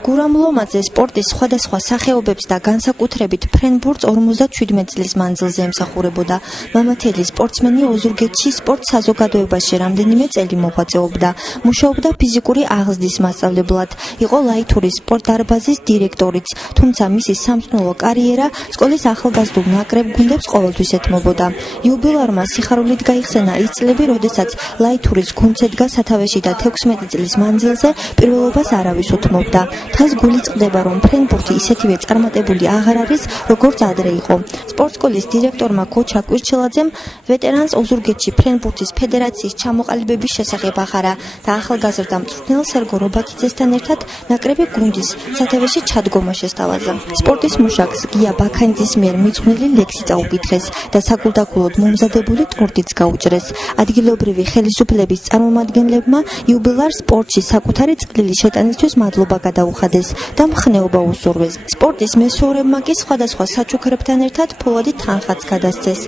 გურამ ლომაძე სპორტის სხვადასხვა სახეობებს და განსაკუთრებით ფრენბურთს 57 წლის მანძილზე ემსახურებოდა. მამათელი სპორტსმენი ოზურგეთში სპორტ საზოგადოებაში რამდენიმე წელი მოღვაწეობდა. მუშაობდა ფიზიკური აღზრდის მასწავლებლად. იყო ლაითურის სპორტ დარბაზის დირექტორიც, თუმცა მისი სამწნულო კარიერა სკოლის ახალგაზრდულ ნაკრებ გუნდებს ყოველთვის ეთმობოდა. იუბილარმა სიხარულით გაიხსენა ის წლები, როდესაც ლაითურის გუნდს ედგა სათავეში და 16 წლის მანძილზე პირველობას არავის უთმობდა. დღეს გული წყდება, რომ ფრენბურთი ისეთივე წარმატებული აღარ არის, როგორც ადრე იყო. სპორტ სკოლის დირექტორმა ქოჩა კვირჩელაძემ ვეტერანს ოზურგეთში ფრენბურთის ფედერაციის ჩამოყალიბების შესახებ ახარა და ახალგაზრდა მწვრთნელ სერგო რობაქიძესთან ერთად ნაკრები გუნდის სათავეში ჩადგომა შესთავაზა. სპორტის მუშაკს გია ბაქანიძის მიერ მიძღვნილი ლექსი წაუკითხეს და საგულდაგულოდ მომზადებული ტორტიც გაუჭრეს. ადგილობრივი ხელისუფლების წარმომადგენლებმა იუბილარ სპორტში საკუთარი წვლილი შეტანისთვის მადლობა გადაუხადეს და მხნეობა უსურვეს. სპორტის მესვეურებმა კი სხვადასხვა საჩუქრებთან ერთად ფოლადი თანხაც გადასცეს.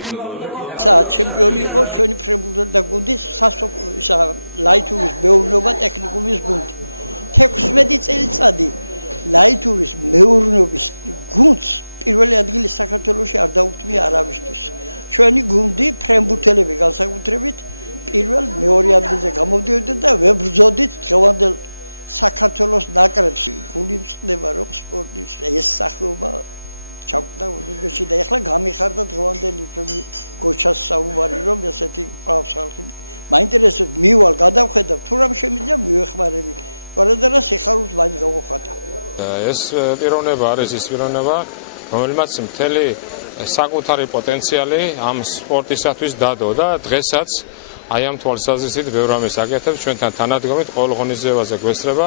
ეს პიროვნება არის ის პიროვნება, რომელმაც მთელი საკუთარი პოტენციალი ამ სპორტისათვის დადო და დღესაც აი ამ თვალსაზრისით ბევრ რამეს აკეთებს, ჩვენთან თანადგომით ყოველ ღონისძიებაზე გვესწრება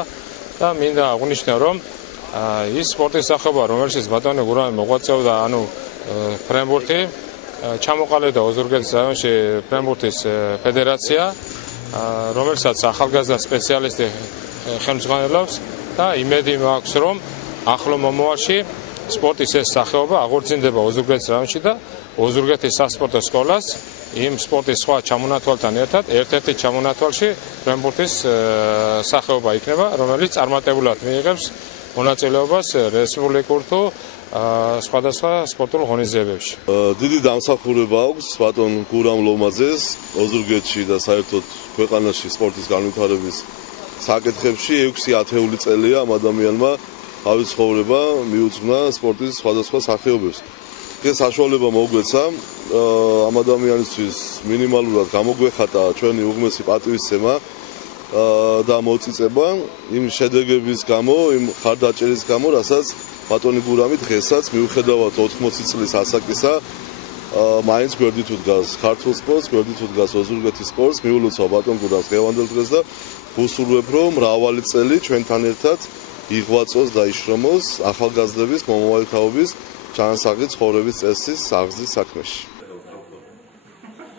და მინდა აღვნიშნო, რომ ის სპორტის სახეობა, რომელშიც ბატონო გურამი მოღვაწეობდა, ანუ ფრენბურთი, ჩამოყალიბდა ოზურგეთის რაიონში ფრენბურთის ფედერაცია, რომელსაც ახალგაზრდა სპეციალისტი ხელმძღვანელობს და იმედი მაქვს, რომ ახლო მომავალში სპორტის ეს სახეობა აღორძინდება ოზურგეთის რაიონში და ოზურგეთის სასპორტო სკოლას იმ სპორტის სხვა ჩამონათვალთან ერთად ერთ-ერთი ჩამონათვალში ფრენბურთის სახეობა იქნება, რომელიც წარმატებულად მიიღებს მონაწილეობას რესპუბლიკურ თუ სხვადასხვა სპორტულ ღონისძიებებში. დიდი დამსახურება აქვს ბატონ გურამ ლომაძეს ოზურგეთში და საერთოდ ქვეყანაში სპორტის განვითარების საკითხებში 6 ათეული წელია ამ ადამიანმა თავის ცხოვრება მიუძღვნა სპორტის სხვადასხვა სახეობებს. ეს საშუალება მოგვეცა ამ ადამიანისთვის მინიმალურად გამოგვეხატა ჩვენი უღმესი პატივისცემა და მოწიწება იმ შედეგების გამო, იმ ხარდაჭერის გამო, რასაც ბატონი გურამი დღესაც მიუხედავად 80 წლის ასაკისა მაინც გვერდით უდგას ქართულ სპორტს, გვერდით უდგას ოზურგეთის სპორტს. მიულოცავ ბატონ გურამს დღევანდელ დღეს და ვუსურვებ, რომ მრავალი წელი ჩვენთან ერთად იღვაწოს და იშრომოს ახალგაზრდების მომავალ თაობის ჩანასახი ცხოვრების წესის აღზრდის საქმეში.